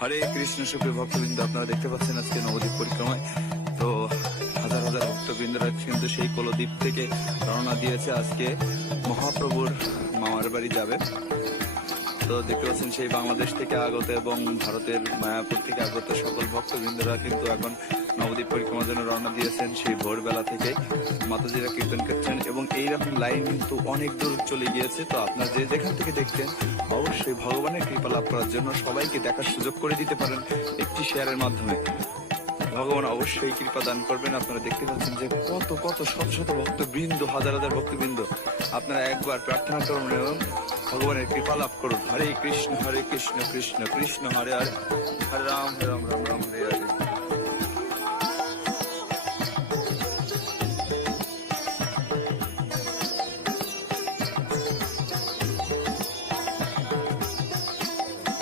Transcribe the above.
হরে কৃষ্ণ। সুপ্রিয় ভক্তবৃন্দ, আপনারা দেখতে পাচ্ছেন আজকে নবদ্বীপ পরিক্রমায় তো হাজার হাজার ভক্তবৃন্দরা কিন্তু সেই কোলদ্বীপ থেকে রওনা দিয়েছে আজকে মহাপ্রভুর মামার বাড়ি যাবে। তো দেখতে পাচ্ছেন সেই বাংলাদেশ থেকে আগত এবং ভারতের মায়াপুর থেকে আগত সকল ভক্তবৃন্দরা কিন্তু এখন নবদ্বীপ পরিক্রমার জন্য রওনা দিয়েছেন সেই ভোরবেলা থেকে। মাতাজিরা কীর্তন করছেন এবং এইরকম লাইন কিন্তু অনেক দূর চলে গিয়েছে। তো আপনার যে যেখান থেকে দেখতেন অবশ্যই ভগবানের কৃপা লাভ করার জন্য সবাইকে দেখার সুযোগ করে দিতে পারেন একটি শেয়ারের মাধ্যমে। ভগবান অবশ্যই কৃপা দান করবেন। আপনারা দেখতে পাচ্ছেন যে কত কত শত শত ভক্তবৃন্দ, হাজার হাজার ভক্তবৃন্দ। আপনারা একবার প্রার্থনা করুন এবং ভগবানের কৃপা লাভ করুন। হরে কৃষ্ণ কৃষ্ণ কৃষ্ণ হরে হরে, হরে রাম রাম রাম হরে হরে।